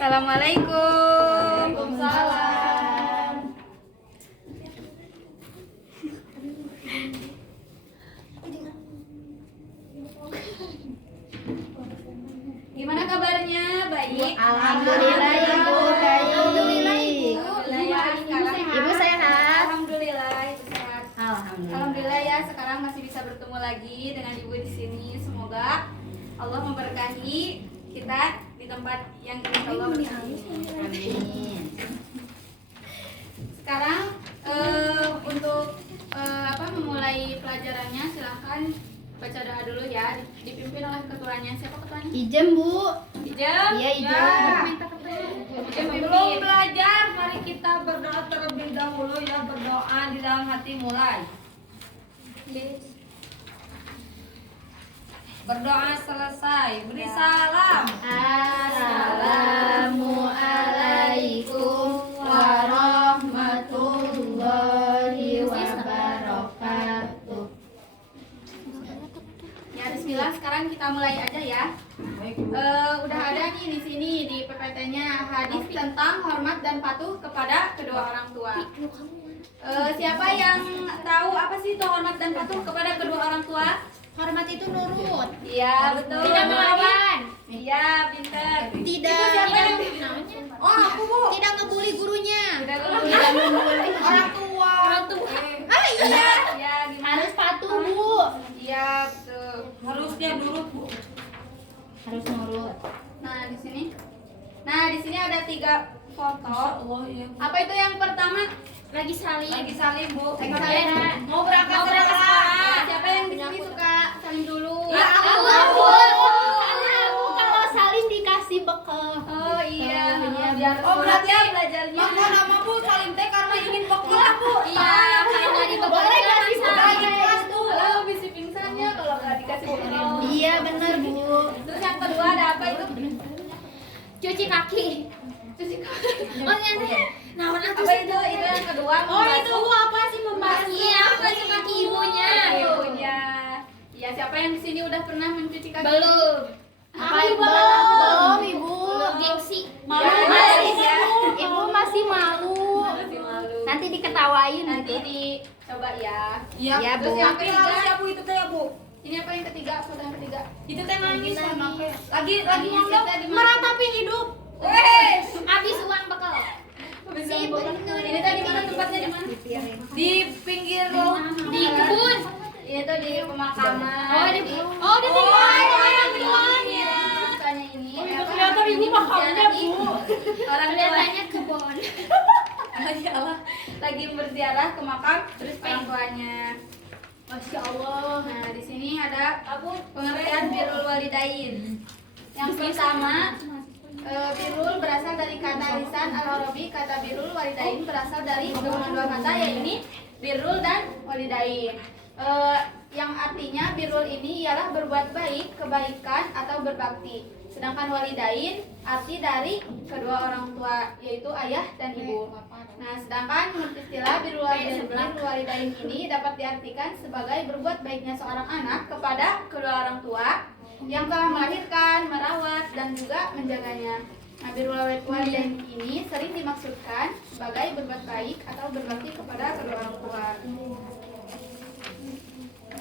Assalamualaikum. Waalaikumsalam. Gimana kabarnya? Baik. Alhamdulillah Ibu baik. Alhamdulillah ya. Ibu sehat? Alhamdulillah Ibu sehat. Alhamdulillah. Alhamdulillah ya, sekarang masih bisa bertemu lagi dengan Ibu di sini. Semoga Allah memberkahi kita di tempat yang kita Allah berkahi. Amin. Sekarang untuk memulai pelajarannya, silahkan baca doa dulu ya, dipimpin oleh ketuanya. Siapa ketuanya? Ijem Bu. Ijem? Iya, Ijem. Ijem belum belajar, mari kita berdoa terlebih dahulu ya. Berdoa di dalam hati mulai. Berdoa selesai, beri salam. Assalamualaikum warahmatullahi wabarakatuh. Ya, bismillah, sekarang kita mulai aja ya. Udah ada nih di sini di PPT-nya hadis tentang hormat dan patuh kepada kedua orang tua. Siapa yang tahu apa sih itu hormat dan patuh kepada kedua orang tua? Hormat itu nurut. Iya, betul. Tidak melawan. Iya, pintar. Tidak. Itu siapa yang Oh, aku Bu. Tidak ngebully gurunya. Tidak membuli orang tua. Orang tua. Ah iya. Ya, gimana? Harus patuh Bu. Iya, betul. Harusnya nurut, Bu. Harus nurut. Nah, di sini ada 3 foto. Apa itu yang pertama? Lagi saling. Lagi saling, Bu. Lagi saling. Mau berangkat sekolah. Siapa yang di sini suka saling dulu? Ya, aku. Karena aku kalau saling dikasih bekal. Oh iya, iya, biar Oh, berarti belajarnya. Maka nama Bu saling teh karena ingin bekal Bu. Iya, karena dibekal Boleh kasih sama. bekal di kelas tuh. Kalau bisa pingsannya kalau nggak dikasih bekal. Iya benar Bu. Terus yang kedua ada apa itu? Cuci kaki. Cuci kaki. Oh iya. Nah, Apa itu? Itu yang kedua. Oh itu membasuh Bu apa sih membasuh? Iya, aku cuci kaki ibunya. ibunya. Iya, siapa yang di sini udah pernah mencuci kaki? Belum. Apa Aku Ibu? belum, Ibu. Gengsi. Malu Ya, masih ya. Ibu masih malu. Masih malu. Nanti diketawain. Nanti dicoba ya. Iya, Bu. Terus yang Tapi ketiga, harus ya Bu itu teh ya Bu. ini apa yang ketiga? Foto yang ketiga. Itu teh nangis sama apa ya? Lagi Nangis ngomong teh meratapi hidup. Habis uang bekal. Ini tadi di mana tempatnya, di mana? Di pinggir laut. Di kebun. Ini tuh di pemakaman. Di yang yang tuanya ini. Oh, itu kelihatan ini makamnya Bu. Orang Kelihatannya kebun. tuanya lagi berziarah ke makam orang tuanya. Masya Allah. Nah, di sini ada pengertian birrul walidain. Yang pertama, birrul berasal dari kata lisan al-Arabi. Kata birrul walidain berasal dari gabungan dua kata, yaitu birrul dan walidain. Yang artinya birrul ini ialah berbuat baik, kebaikan atau berbakti. Sedangkan walidain arti dari kedua orang tua, yaitu ayah dan ibu. Nah, sedangkan menurut istilah birrul walidain ini dapat diartikan sebagai berbuat baiknya seorang anak kepada kedua orang tua yang telah melahirkan, merawat, dan juga menjaganya. Nah, birrul walidain ini sering dimaksudkan sebagai berbuat baik atau berbakti kepada kedua orang tua.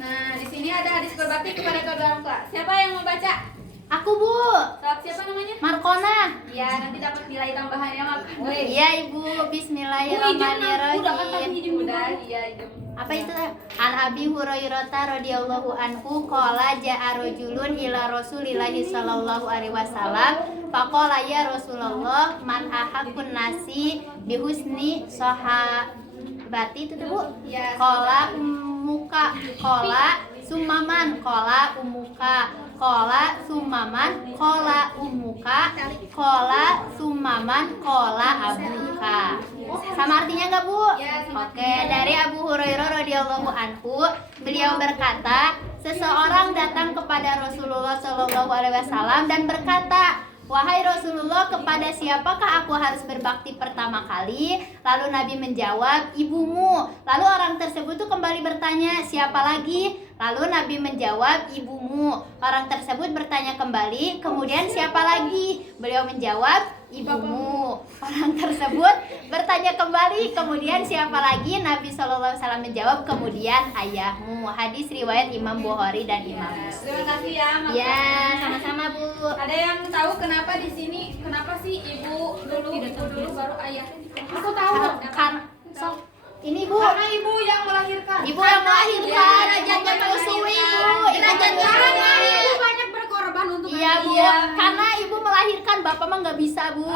Nah, di sini ada hadis berbakti kepada kedua orang tua. Siapa yang mau baca? Aku Bu. Siapa namanya? Markona. Ya, nanti dapat nilai tambahannya mak. Iya Ibu. Bismillahirrahmanirrahim. Udah, iya itu. Apa itu? An Abi Hurairah radhiyallahu anhu qala ja'a rajulun ila Rasulillahi sallallahu alaihi wasallam faqala ya Rasulullah man ahaqqun nasi bihusni sahabati itu tuh Bu. Ya. Qala ummuka qala sumaman qala ummuka qala sumaman qala ummuka qala sumaman qala abuka. Sama artinya enggak Bu? Ya, sama Oke, dari Abu Hurairah radhiyallahu anhu, beliau berkata, seseorang datang kepada Rasulullah Shallallahu alaihi wasallam dan berkata, "Wahai Rasulullah, kepada siapakah aku harus berbakti pertama kali?" Lalu Nabi menjawab, "Ibumu." Lalu orang tersebut tuh kembali bertanya, "Siapa lagi?" Lalu Nabi menjawab, ibumu. Orang tersebut bertanya kembali, kemudian siapa lagi? Beliau menjawab, ibumu. Orang tersebut bertanya kembali, kemudian siapa lagi? Nabi SAW menjawab, kemudian ayahmu. Hadis riwayat Imam Bukhari dan Imam Muslim. Terima kasih ya. Mas. Ya, sama-sama Bu. Ada yang tahu kenapa di sini kenapa sih ibu dulu baru ayah? Aku tahu. Kan, sok. Ini Bu. Karena ibu yang melahirkan. Ibu yang melahirkan, derajatnya menyusui paling Bu. derajatnya Karena paling ibu banyak berkorban untuk Iya anak. Bu, karena ibu melahirkan, bapak mah nggak bisa Bu.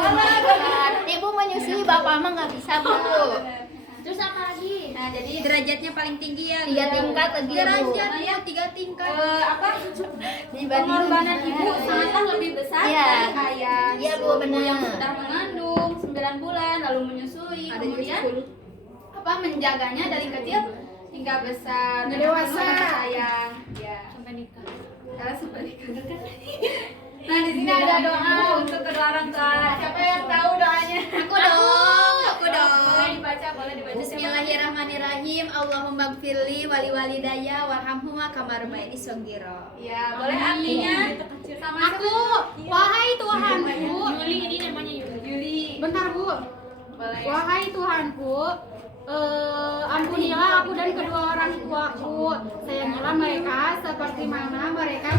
Ibu menyusui, bapak mah nggak bisa Bu. Terus apa lagi? Nah, jadi Derajatnya paling tinggi ya. 3 tingkat lagi ya Bu. ya 3 tingkat. Apa? Dibanding Pengorbanan ibu sangatlah lebih besar Iya. dari ayah. Iya, Bu, benar. Yang sudah mengandung 9 bulan lalu menyusui, kemudian apa menjaganya dari kecil hingga besar, Hingga dewasa. penuh kasih sayang. Ya. Sampai nikah. Karena sampai nikah. Nah, di sini ada doa untuk kedua orang tua. Siapa yang tahu doanya? Aku dong. Boleh dibaca, boleh dibaca. Bismillahirrahmanirrahim. Allahumma gfirli wali walidayya warhamhuma kama rabbayani shaghira. Ya, boleh artinya sama Aku, wahai Tuhanku. Yuli, ini namanya Yuli. Bentar Bu. Boleh. Wahai Tuhanku, ampunilah aku dan kedua orang tuaku. Sayangilah mereka seperti mana mereka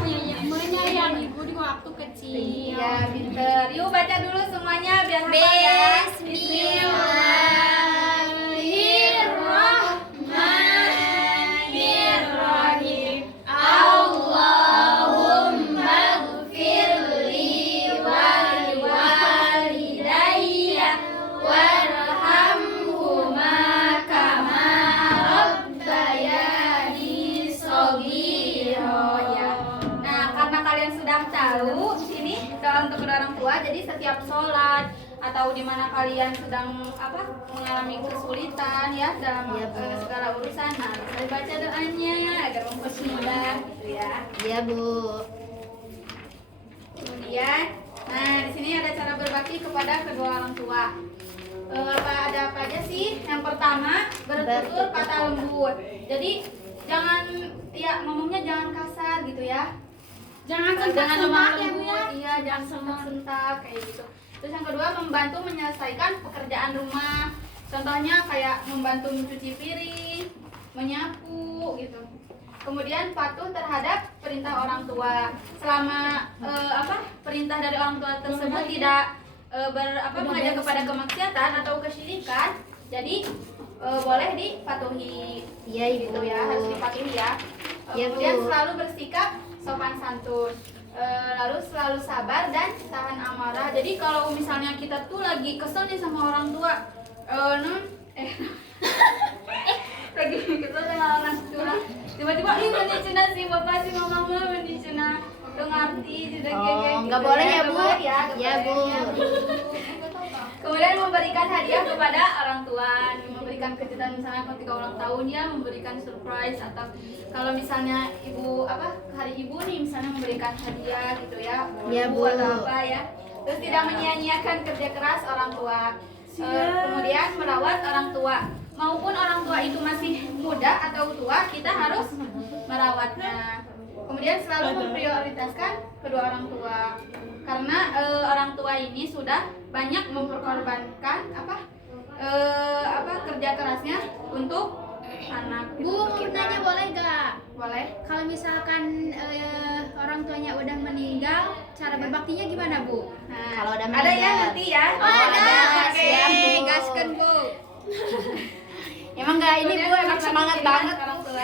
menyayangiku di waktu kecil. Ya, pinter. Yuk baca dulu semuanya biar hafal ya. Bismillahirrahmanirrahim. Allahumma gfirli wali walidayya warhamhuma kama rabbayani shaghira. Ya. Nah, karena kalian sudah tahu di sini doa untuk kedua orang tua, jadi setiap sholat atau di mana kalian sedang mengalami kesulitan ya dalam Iya, Bu. segala urusan, nah bisa dibaca doanya agar mempermudah gitu ya. Iya Bu. Kemudian, nah di sini ada cara berbakti kepada kedua orang tua. Ada apa aja sih? Yang pertama bertutur kata lembut. Jadi jangan ya ngomongnya jangan kasar gitu ya. Jangan Jangan lemah lemah ya Bu ya. lembut, iya jangan sentak-sentak kayak gitu. Terus yang kedua membantu menyelesaikan pekerjaan rumah. Contohnya kayak membantu mencuci piring, menyapu gitu. Kemudian patuh terhadap perintah orang tua. Selama perintah dari orang tua tersebut tidak mengajak kepada kemaksiatan atau kesyirikan, jadi boleh dipatuhi. Iya Ibu. Gitu ya, harus dipatuhi ya. Iya, Kemudian Bu. selalu bersikap sopan santun. Lalu selalu sabar dan tahan amarah. Jadi kalau misalnya kita tuh lagi kesel nih sama orang tua, lagi kesel sama orang tua, tiba-tiba menicina si bapak si mama menicina, tuh ngerti tidak kayak nggak boleh ya Bu. Nggak boleh ya, nggak Iya Bu. boleh ya. Kemudian memberikan hadiah kepada orang tua, memberikan kejutan misalnya ketika ulang tahun ya, memberikan surprise atau kalau misalnya ibu hari ibu nih misalnya memberikan hadiah gitu ya, Iya, Bu. atau apa ya. Terus tidak menyia-nyiakan kerja keras orang tua. Kemudian merawat orang tua, maupun orang tua itu masih muda atau tua, kita harus merawatnya. Kemudian selalu memprioritaskan kedua orang tua, karena orang tua ini sudah banyak memperkorbankan kerja kerasnya untuk anak. Bu, kita. nanya boleh gak? Boleh. Kalau misalkan orang tuanya udah meninggal, cara berbaktinya gimana Bu? Nah, Kalau udah ada ya meninggal. nanti ya. Oh, ada. Oke, Siap, Bu. gaskan Bu. Emang nggak ini Bu, Kemudian emang semangat pilihan banget. orang tua.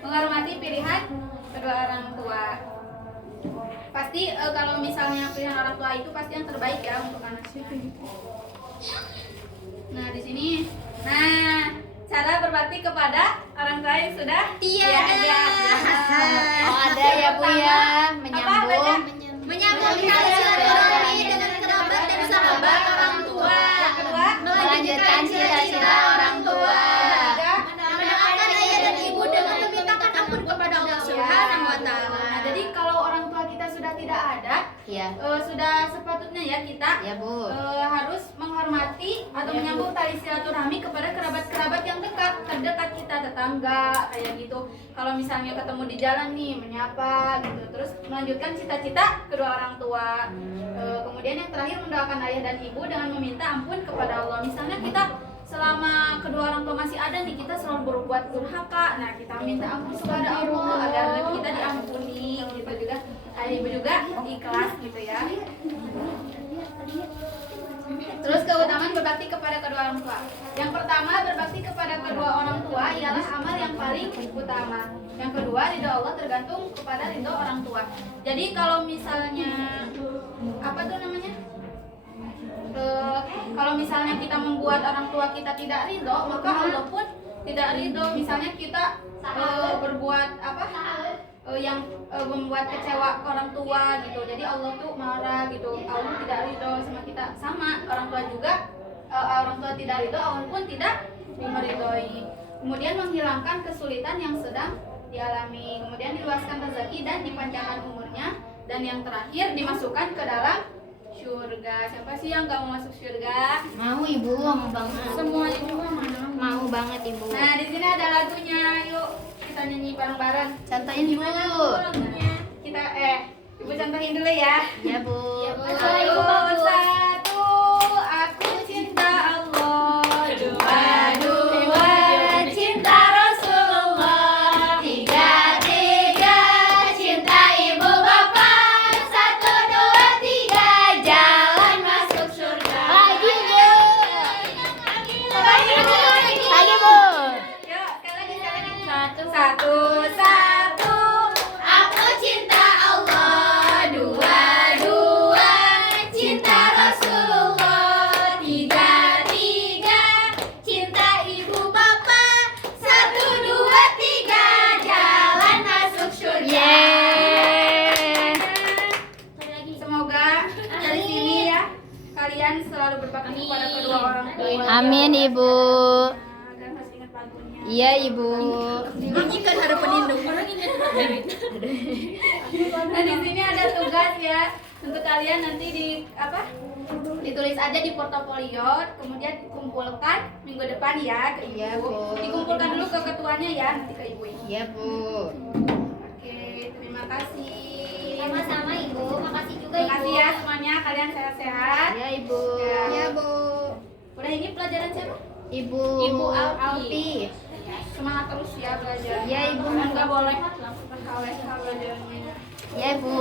Menghormati pilihan kedua orang tua. Pasti kalau misalnya pilihan orang tua itu pasti yang terbaik ya untuk anaknya. Nah di sini, cara berbakti kepada orang tua yang sudah tiada. Oh ada ya Bu ya, menyambung. Menyambung tali silaturahmi dengan kerabat dan sahabat orang tua. Yang kedua, Melanjutkan cita-cita orang tua. Mendoakan ayah dan ibu dengan memintakan ampun kepada Allah Subhanahu wa taala. Nah, jadi kalau orang tua kita sudah tidak ada, Iya Iya. Sudah sepatutnya ya kita Ya, Bu. harus menghormati atau menyambung tali silaturahmi kepada kerabat-kerabat yang terdekat kita, tetangga kayak gitu. Kalau misalnya ketemu di jalan nih menyapa gitu, terus melanjutkan cita-cita kedua orang tua. Kemudian yang terakhir mendoakan ayah dan ibu dengan meminta ampun kepada Allah. Misalnya kita selama kedua orang tua masih ada nih, kita selalu berbuat durhaka, nah kita minta ampun kepada Allah agar kita diampuni gitu juga. Ayah ibu juga ikhlas gitu ya. Terus keutamaan berbakti kepada kedua orang tua. Yang pertama, berbakti kepada kedua orang tua ialah amal yang paling utama. Yang kedua, ridho Allah tergantung kepada ridho orang tua. Jadi kalau misalnya apa tuh namanya? Kalau misalnya kita membuat orang tua kita tidak ridho, maka Allah pun tidak ridho. Misalnya kita berbuat apa yang membuat kecewa ke orang tua gitu, jadi Allah tuh marah gitu, Allah tidak ridho sama kita. Sama orang tua juga, orang tua tidak ridho, Allah pun tidak meridhoi. Kemudian menghilangkan kesulitan yang sedang dialami, kemudian diluaskan rezeki dan dipanjangkan umurnya, dan yang terakhir dimasukkan ke dalam surga. Siapa sih yang gak mau masuk surga? Mau Ibu, mau banget. Semua ibu mah Mau banget Ibu. Nah, di sini ada lagunya, yuk kita nyanyi bareng-bareng. Contohin Ibu. Gimana tuh lagunya? Kita Ibu contohin dulu ya. Ya, Bu. Ayo, satu, aku cinta Allah. Dua, cinta Rasulullah. Tiga, cinta ibu bapak. 1, 2, 3, jalan masuk surga. Lagi Bu. Lagi Bu. Yuk, sekali lagi. Satu, Aku cinta Allah. 2, cinta Rasulullah. 3, cinta ibu bapak. 1, 2, 3, jalan masuk surga. Semoga dari sini ya kalian selalu berbakti kepada kedua orang tua. Amin Ibu. Dan masih ingat lagunya. Iya Ibu. Nyanyikan harapan induk orang ini. Nah, di sini ada tugas ya untuk kalian nanti ditulis aja di portofolio, kemudian dikumpulkan minggu depan ya ke ibu. Iya, Bu. Dikumpulkan dulu ke ketuanya ya, nanti ke ibu. Iya Bu. Oke, terima kasih. Sama-sama Ibu. Makasih juga Terima kasih ya semuanya, kalian sehat-sehat. Iya Ibu. Ya, Bu. Udah, ini pelajaran siapa? Ibu. Ibu Alfi. Alfi. Semangat terus ya belajar. Iya, Ibu. Enggak boleh belajarnya. Iya Ibu.